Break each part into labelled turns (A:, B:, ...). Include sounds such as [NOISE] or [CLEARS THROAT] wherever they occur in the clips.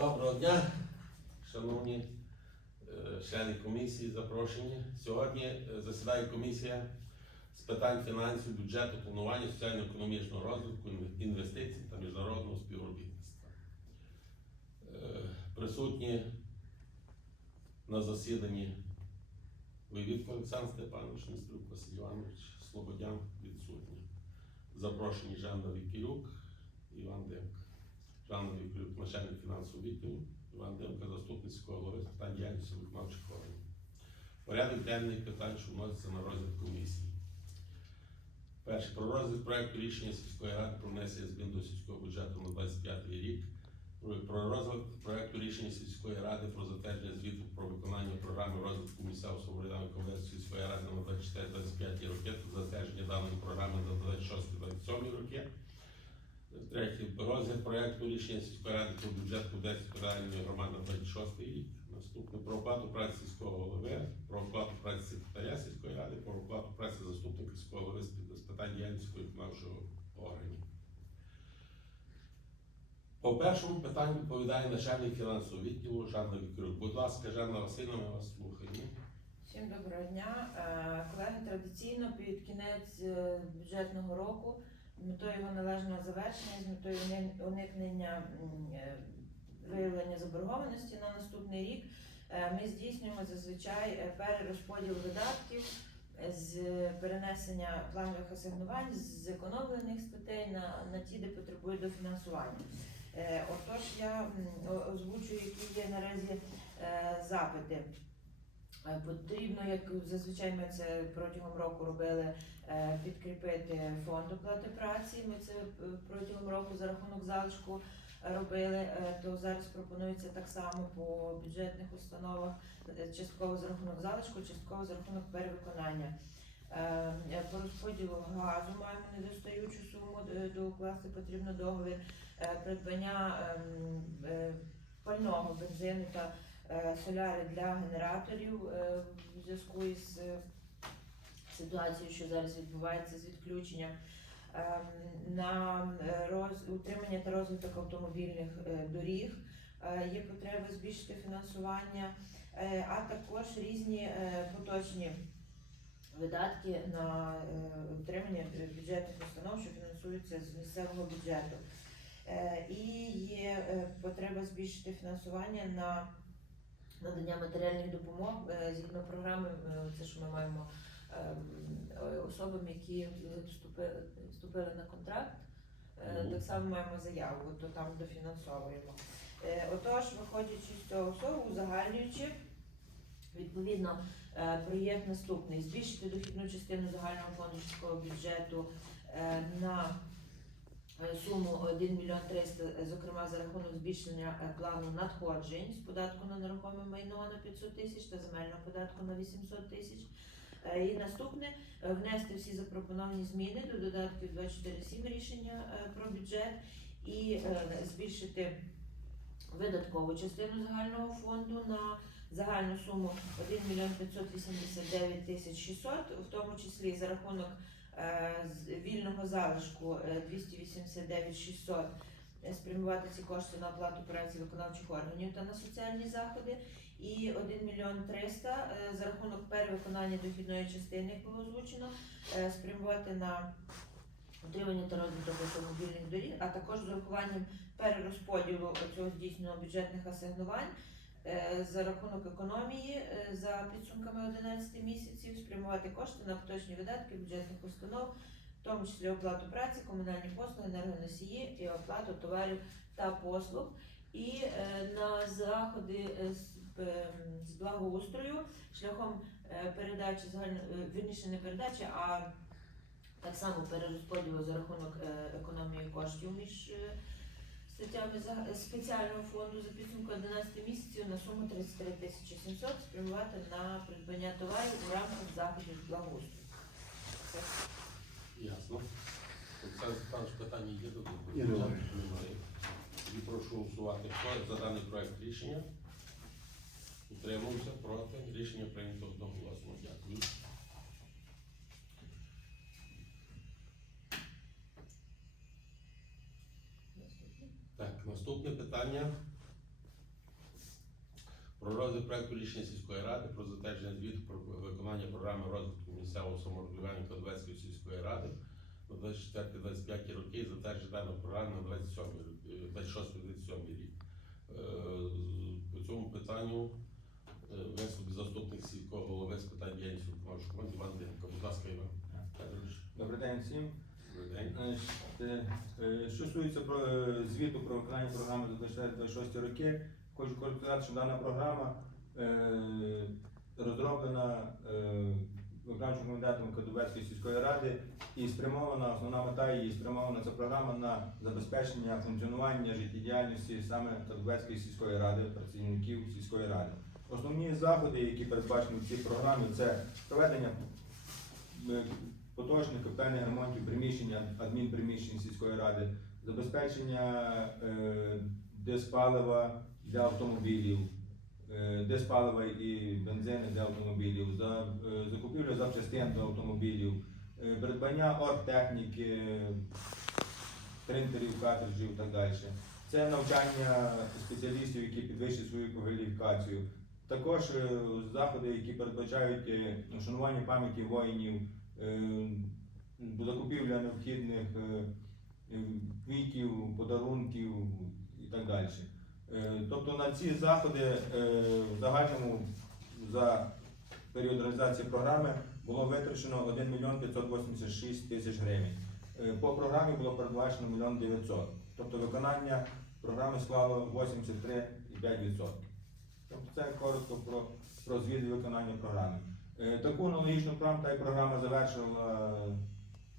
A: Доброго дня, шановні е, члени комісії, запрошені. Сьогодні е, засідає комісія з питань фінансів, бюджету, планування, соціально-економічного розвитку, інвестицій та міжнародного співробітництва. Е, Присутні на засіданні Воєвідко Олександр Степанович, Нестрюк Василь Іванович, Слободян відсутні. Запрошені Жанна Вікілюк, Іван Демка. Вікілюк, начальник фінансового відділу, Іван Демка, заступник сільського голови з питань діяльності виконавчих органів. Порядок денний питань, що вноситься на розгляд комісії. Перше. Про розгляд проекту рішення сільської ради про внесення змін до сільського бюджету на 25 рік. Про розгляд проекту рішення сільської ради про затвердження звіту про виконання програми розвитку місцевого самоврядування Ковальської сільської ради на 24-25 роки затвердження даної програми на 26-27 роки. Третє. Розгляд проекту рішення сільської ради про бюджет Одеської федеральної громади на 26 рік. Наступне про оплату праці сільського голови, про оплату праці секретаря сільської ради, про оплату праці заступника сільського голови з питань діяльності виконавчого органів. По першому питанню відповідає начальник фінансового відділу Жанна Вікторюк. Будь ласка, Жанна Васильівна, ми вас слухаємо.
B: Всім доброго дня. Е, Колеги, традиційно під кінець е, бюджетного року метою його належного завершення, з метою уникнення е, виявлення заборгованості на наступний рік, е, ми здійснюємо зазвичай е, перерозподіл видатків з перенесення планових асигнувань з зекономлених статей на, на ті, де потребують дофінансування. Отож, я озвучую, які є наразі запити. Е, Потрібно, як зазвичай ми це протягом року робили, е, підкріпити фонд оплати праці. Ми це е, протягом року за рахунок залишку робили. То зараз пропонується так само по бюджетних установах, частково за рахунок залишку, частково за рахунок перевиконання. По розподілу газу маємо недостаючу суму, е, докласти потрібно договір придбання ем, пального бензину та соляри для генераторів е, в зв'язку із е, ситуацією, що зараз відбувається з відключенням. Ем, На е, роз... утримання та розвиток автомобільних е, доріг е, є потреба збільшити фінансування, е, а також різні е, поточні видатки на е, утримання бюджетних установ, що фінансуються з місцевого бюджету. Е, І є е, потреба збільшити фінансування на надання матеріальних допомог е, згідно програми, е, це що ми маємо ем, особам, які вступили, вступили на контракт. Е, Так само маємо заяву, то там дофінансовуємо. Отож, виходячи з цього всього, узагальнюючи, відповідно, проєкт наступний: збільшити дохідну частину загального фонду бюджету на суму 1 мільйон 300, е, зокрема за рахунок збільшення е, плану надходжень з податку на нерухоме майно на 500 тисяч та земельного податку на 800 тисяч. Е, І наступне е, внести всі запропоновані зміни до додатків 24.7 рішення е, про бюджет і е, збільшити видаткову частину загального фонду на загальну суму 1 мільйон 589 тисяч 600, в тому числі за рахунок е, з вільного залишку е, 289 600 е, спрямувати ці кошти на оплату праці виконавчих органів та на соціальні заходи. І 1 мільйон 300 е, за рахунок перевиконання дохідної частини, як було озвучено, е, спрямувати на утримання та розвиток автомобільних доріг, а також з урахуванням перерозподілу цього здійсненого бюджетних асигнувань е, за рахунок економії е, за підсумками 11 місяців спрямувати кошти на поточні видатки бюджетних установ, в тому числі оплату праці, комунальні послуги, енергоносії і оплату товарів та послуг. І е, на заходи е, з, е, благоустрою шляхом е, передачі е, вірніше не передачі, а так само перерозподілу за рахунок е, економії коштів між е, статтями спеціального фонду за підсумку 11 місяців на суму 33 тисячі 700 спрямувати на придбання товарів у рамках заходів з благоустрою.
A: Ясно. Степанович, питання є до доповідача?
C: Ні, немає.
A: Немає. Тоді прошу голосувати. Хто за даний проект рішення? Утримався, проти. Рішення прийнято одноголосно. Дякую. Наступне питання Про розгляд проекту рішення сільської ради про затвердження звіту про виконання програми розвитку місцевого самоврядування Кодвецької сільської ради на 24-25 роки і затвердження даної програми на 27 рік- е, 26-27 рік. Е, По цьому питанню е, виступ заступник сільського голови з питань діяльності виконавчого команди Іван Динко. Будь ласка, Іван
C: Добрий день всім. Значить, е, е, Що стосується е, звіту про виконання програми за 24-26 роки, хочу сказати, що дана програма е, розроблена е, виконавчим комітетом Кадубецької сільської ради і спрямована, основна мета її спрямована ця програма на забезпечення функціонування життєдіяльності саме Кадубецької сільської ради, працівників сільської ради. Основні заходи, які передбачені в цій програмі, це проведення поточних капітальних ремонтів приміщення, адмінприміщень сільської ради, забезпечення е, диспалива для автомобілів, е, диспалива і бензини для автомобілів, за, е, закупівля запчастин до автомобілів, е, придбання оргтехніки, принтерів, картриджів і так далі. Це навчання спеціалістів, які підвищують свою кваліфікацію. Також е, заходи, які передбачають е, вшанування пам'яті воїнів, закупівля необхідних е, е, квітів, подарунків і так далі. Е, Тобто на ці заходи в загальному за період реалізації програми було витрачено 1 мільйон 586 тисяч гривень. По програмі було передбачено 1 мільйон 900. Тобто виконання програми склало 83,5%. Тобто це коротко про, про звіт виконання програми. Е, Таку аналогічну програму та й програма завершила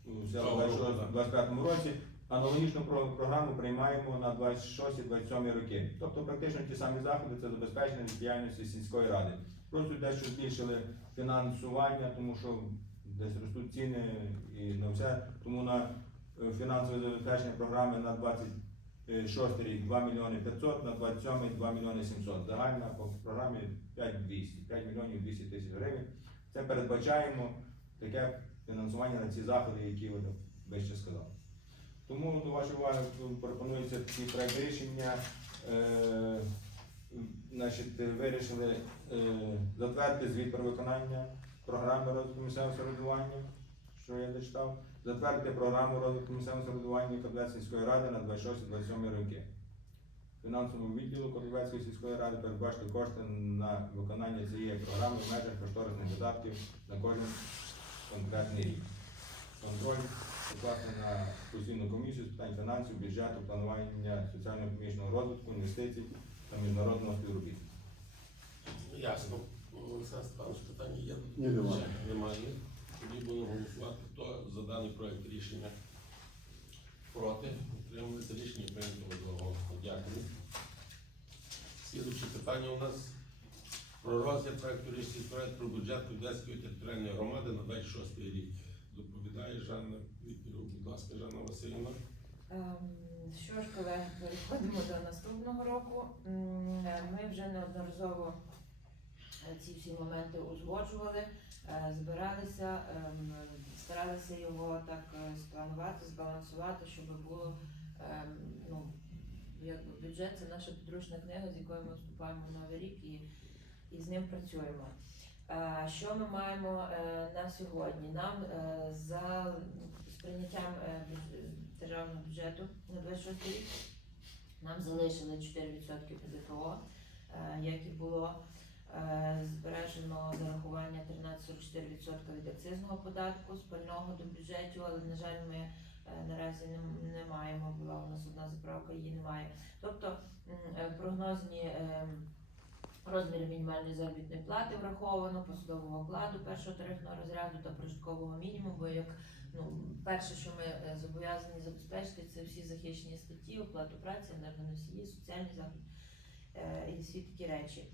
C: е, у
A: Цього року, так.
C: 2025 році. Аналогічну програму приймаємо на 26-27 роки. Тобто практично ті самі заходи це забезпечення діяльності сільської ради. Просто дещо збільшили фінансування, тому що десь ростуть ціни і на все. Тому на е, фінансове забезпечення програми на 26 рік 2 мільйони 500, на 27 2 мільйони 700. Загальна по програмі 5 200, 5 мільйонів 200 тисяч гривень. Це передбачаємо таке фінансування на ці заходи, які ви вище сказав. Тому до вашої уваги пропонується такий проект рішення. Е, значить, вирішили е, затвердити звіт про виконання програми розвитку місцевого самоврядування, що я дочитав, затвердити програму розвитку місцевого Котлецької сільської ради на 26-27 роки. Фінансовому відділу Котлецької сільської ради передбачити кошти на виконання цієї програми в межах кошторисних видатків на кожен конкретний рік. Контроль покласти на постійну комісію з питань фінансів, бюджету, планування соціально-економічного розвитку, інвестицій та міжнародного співробітництва.
A: Ясно. Олександр Степанович, питання є?
D: Немає.
A: Немає. Тоді будемо голосувати. Хто за даний проект рішення? Проти? Утримується рішення прийнято одноголосно. Дякую. Слідуюче питання у нас про розгляд проекту рішення проект про бюджет Одеської територіальної громади на 26 рік. Доповідає Жанна Вікторівна, будь ласка, Жанна Васильівна.
B: Ем, Що ж, колеги, переходимо до наступного року. Ми вже неодноразово ці всі моменти узгоджували, е, збиралися, ем, старалися його так е, спланувати, збалансувати, щоб було ем, ну, якби бюджет це наша підручна книга, з якою ми вступаємо в новий рік і, і з ним працюємо. Е, Що ми маємо на сьогодні? Нам за прийняттям державного бюджету на 26 рік нам залишили 4% ПДФО, як і було збережено зарахування 13,44% від акцизного податку спального до бюджету, але на жаль, ми е, наразі не, не маємо. Була у нас одна заправка, її немає. Тобто е, прогнозні. е, Розміри мінімальної заробітної плати враховано, посадового окладу першого тарифного розряду та прожиткового мінімуму, бо як ну, перше, що ми е, зобов'язані забезпечити, це всі захищені статті, оплату праці, енергоносії, соціальний захист е, і всі такі речі.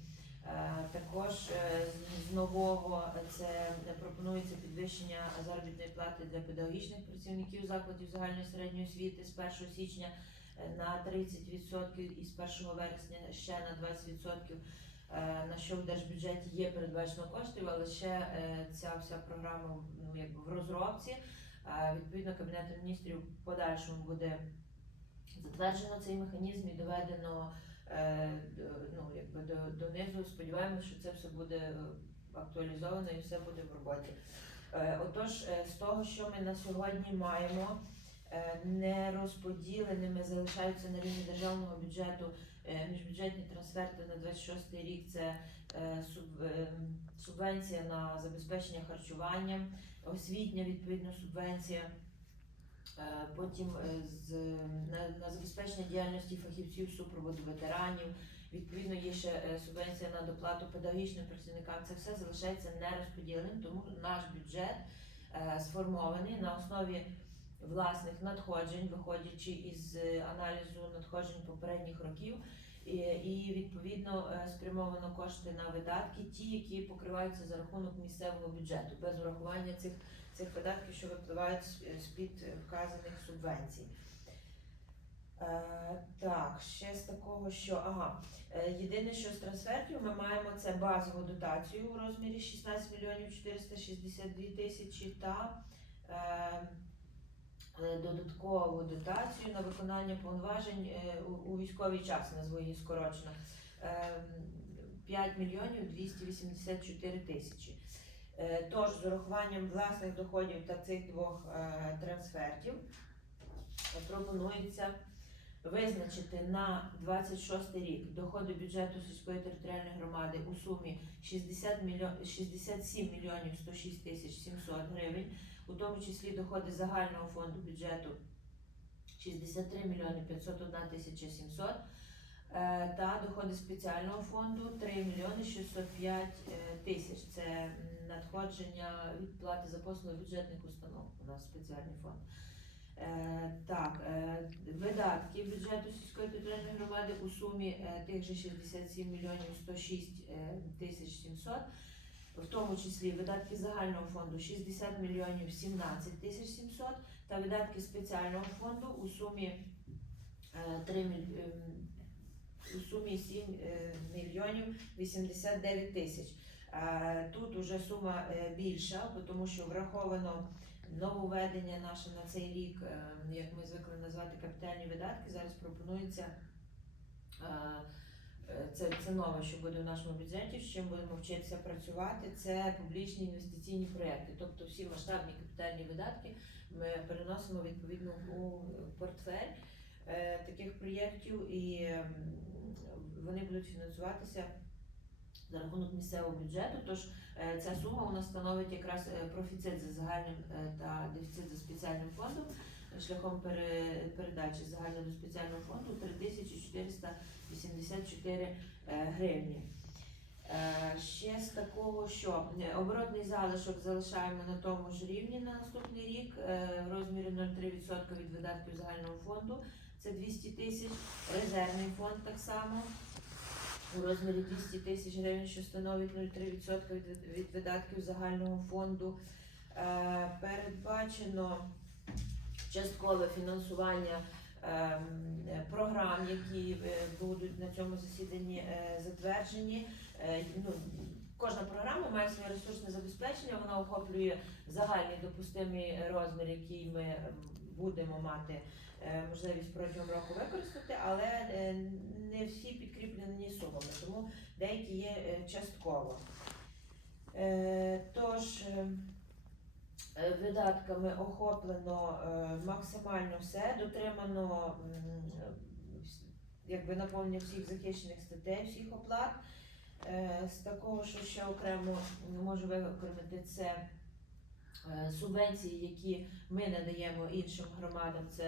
B: Е, Також е, з- нового це пропонується підвищення заробітної плати для педагогічних працівників закладів загальної середньої освіти з 1 січня е, на 30% і з 1 вересня ще на 20%. е, На що в держбюджеті є передбачено коштів, але ще ця вся програма ну, якби в розробці. Відповідно, Кабінетом міністрів в подальшому буде затверджено цей механізм і доведено ну, якби до, донизу. Сподіваємося, що це все буде е, актуалізовано і все буде в роботі. Е, Отож, е, з того, що ми на сьогодні маємо, е, не розподіленими залишаються на рівні державного бюджету е, міжбюджетні трансферти на 26 рік. Це е, суб- е, субвенція на забезпечення харчуванням, освітня відповідно субвенція. Е, Потім е, з, на, на забезпечення діяльності фахівців супроводу ветеранів. Відповідно, є ще е, субвенція на доплату педагогічним працівникам. Це все залишається нерозподіленим, тому наш бюджет сформований на основі власних надходжень, виходячи із аналізу надходжень попередніх років. І, і відповідно е, спрямовано кошти на видатки, ті, які покриваються за рахунок місцевого бюджету, без урахування цих, цих видатків, що випливають з- з-під вказаних субвенцій. Е, так, ще з такого, що ага, е, єдине, що з трансфертів ми маємо це базову дотацію у розмірі 16 мільйонів 462 тисячі та е, е, додаткову дотацію на виконання повноважень е, у, військовий час, назву її скорочено, е, 5 мільйонів 284 тисячі. Е, Тож з урахуванням власних доходів та цих двох е, трансфертів е, пропонується визначити на 26 рік доходи бюджету сільської територіальної громади у сумі 60 мільйон, 67 мільйонів 106 тисяч 700 гривень, у тому числі доходи загального фонду бюджету 63 мільйони 501 тисяча 700 е, та доходи спеціального фонду 3 мільйони 605 е, тисяч. Це надходження від плати за послуги бюджетних установ. У нас спеціальний фонд. Е, так, видатки бюджету сільської територіальної громади у сумі тих же 67 мільйонів 106 е, тисяч 700, в тому числі видатки загального фонду 60 мільйонів 17 тисяч 700 та видатки спеціального фонду у сумі е, 3 міль- ем, у сумі 7 е, мільйонів 89 тисяч. Е, Тут уже сума е, більша, тому що враховано нововведення наше на цей рік, е, як ми звикли назвати капітальні видатки. Зараз пропонується е, е, це, це нове, що буде в нашому бюджеті, з чим будемо вчитися працювати. Це публічні інвестиційні проекти. Тобто всі масштабні капітальні видатки ми переносимо відповідно у портфель е, таких проєктів, і вони будуть фінансуватися за рахунок місцевого бюджету. Тож е, ця сума у нас становить якраз е, профіцит за загальним е, та дефіцит за спеціальним фондом е, шляхом передачі загального спеціального фонду 3484 е, гривні. Е, Ще з такого, що е, оборотний залишок залишаємо на тому ж рівні на наступний рік в розмірі 0,3% від видатків загального фонду. Це 200 тисяч. Резервний фонд так само у розмірі 200 тисяч гривень, що становить 0,3% від, видатків загального фонду. Передбачено часткове фінансування ем, програм, які е, будуть на цьому засіданні е, затверджені. Е, ну, Кожна програма має своє ресурсне забезпечення, вона охоплює загальний допустимий розмір, який ми ем, будемо мати можливість протягом року використати, але не всі підкріплені сумами, тому деякі є частково. Тож е, е, видатками охоплено е, максимально все, дотримано якби наповнення всіх захищених статей, всіх оплат. Е, З такого, що ще окремо можу виконати, це е, субвенції, які ми надаємо іншим громадам. Це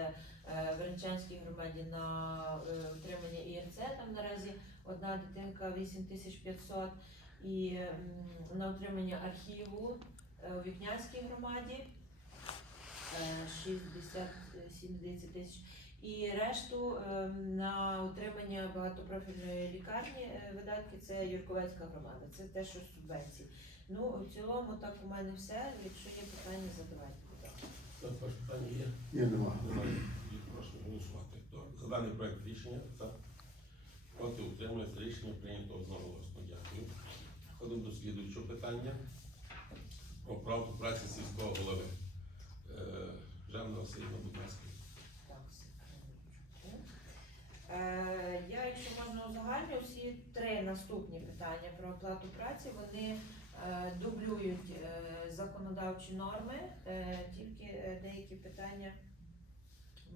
B: е, Веренчанській громаді на е, утримання ІРЦ, там наразі одна дитинка 8500 і на утримання архіву е, у Вікнянській громаді е, 67 здається, тисяч. І решту е, на утримання багатопрофільної лікарні е, видатки це Юрковецька громада. Це те, що з субвенцій. Ну, в цілому так у мене все. Якщо є питання, задавайте.
A: Також питання є.
D: Ні.
A: Немає. Прошу голосувати. Хто За даний проект рішення за проти утримується рішення прийнято одноголосно. Дякую. Ходимо до слідуючого питання про правду праці сільського голови. Е, Жанна Васильівна, будь ласка.
B: Е, Я, якщо можна узагальню, всі три наступні питання про оплату праці, вони е, дублюють законодавчі норми, тільки деякі питання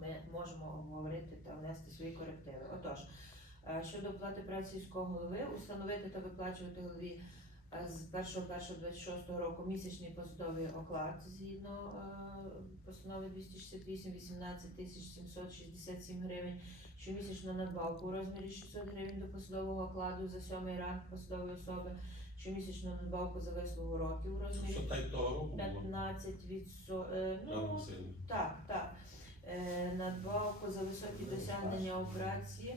B: ми можемо обговорити та внести свої корективи. Отож, щодо оплати праці сільського голови, установити та виплачувати голові з 1.1.26 року місячний посадовий оклад згідно е, постанови 268 18 тисяч 767 гривень, щомісячну надбавку у розмірі 600 гривень до посадового окладу за сьомий ранг посадової особи, щомісячну надбавку за вислугу років у розмірі
A: Що та й того року
B: 15 відсотків. Ну, так, так. Е, Надбавку за високі досягнення у праці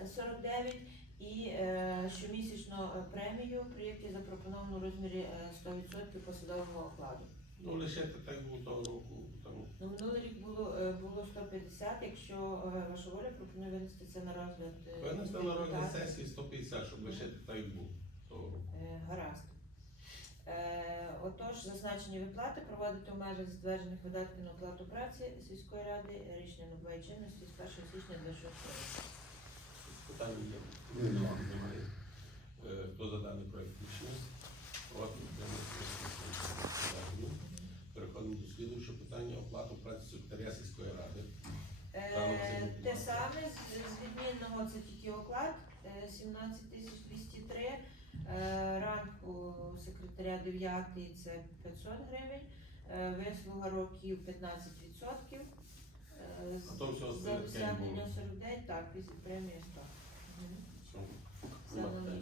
B: е, 49 і е, щомісячну е, премію, при якій запропоновано у розмірі е, 100% посадового окладу.
A: Ну, лишити так було того року.
B: Ну, минулий рік було, е, було 150, якщо е, ваша воля пропонує винести це на розгляд. е,
A: Винести на розгляд сесії 150, щоб лишити так було того року.
B: Е, Гаразд. Е, Отож, зазначені виплати проводити у межах затверджених видатків на оплату праці сільської ради. Рішення набуває чинності з 1 січня 26 року.
A: Питання є?
D: Немає.
A: Немає. Е, Хто за даний проект рішення? Проти. Переходимо до слідуючого питання оплату праці секретаря сільської ради.
B: Е, Те саме з відмінного це тільки оклад е, 17 тисяч 203. Е, Ранг у секретаря 9 це 500 гривень. Е, Вислуга років 15%. Е, з-
A: А то все
B: За досягнення
A: було.
B: 49, так, після премії 100. Мгм.
A: Все.
B: Це
A: Нема
B: аналогічно.
A: питань.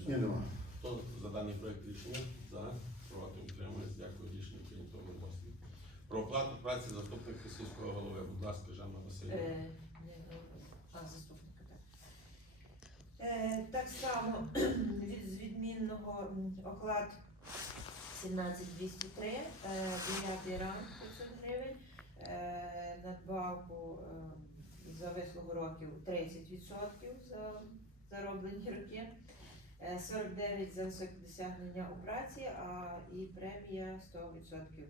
D: Ні, нема.
A: Хто за даний проект рішення? За. Проти утримується. Дякую. Рішення прийнято одноголосно. Про оплату праці заступника сільського голови. Будь ласка, Жанна Васильівна.
B: Е, ні, ну, А, заступника, так. Е, Так само [CLEARS THROAT] від з відмінного м, оклад 17203, е, 9 ранг 500 гривень, е, надбавку е, за вислугу років 30% за зароблені роки, е, 49 за високе досягнення у праці, а і премія 100%.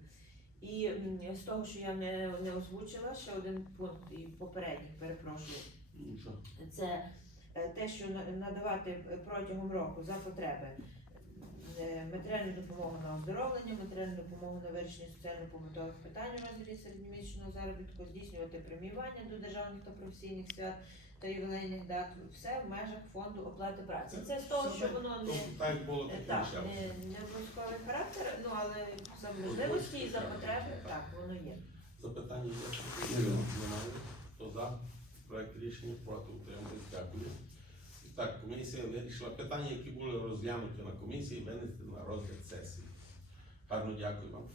B: І з того, що я не, не озвучила, ще один пункт і попередній, перепрошую.
A: Ну.
B: Це е, те, що надавати протягом року за потреби е, матеріальну допомогу на оздоровлення, матеріальну допомогу на вирішення соціально-побутових питань у розмірі середньомісячного заробітку, здійснювати преміювання до державних та професійних свят та ювілейних дат, все в межах фонду оплати праці. Це з того, що воно не
A: Тобто так було,
B: Е,
A: так
B: не, не обов'язковий характер, ну але за можливості і за потреби так воно є.
A: Запитання є? Хто за проект рішення проти утримується? Дякую. Истата комисија решила петање кои буле разглянато на комисија и венеците на розглед сесија. Парно дякувам.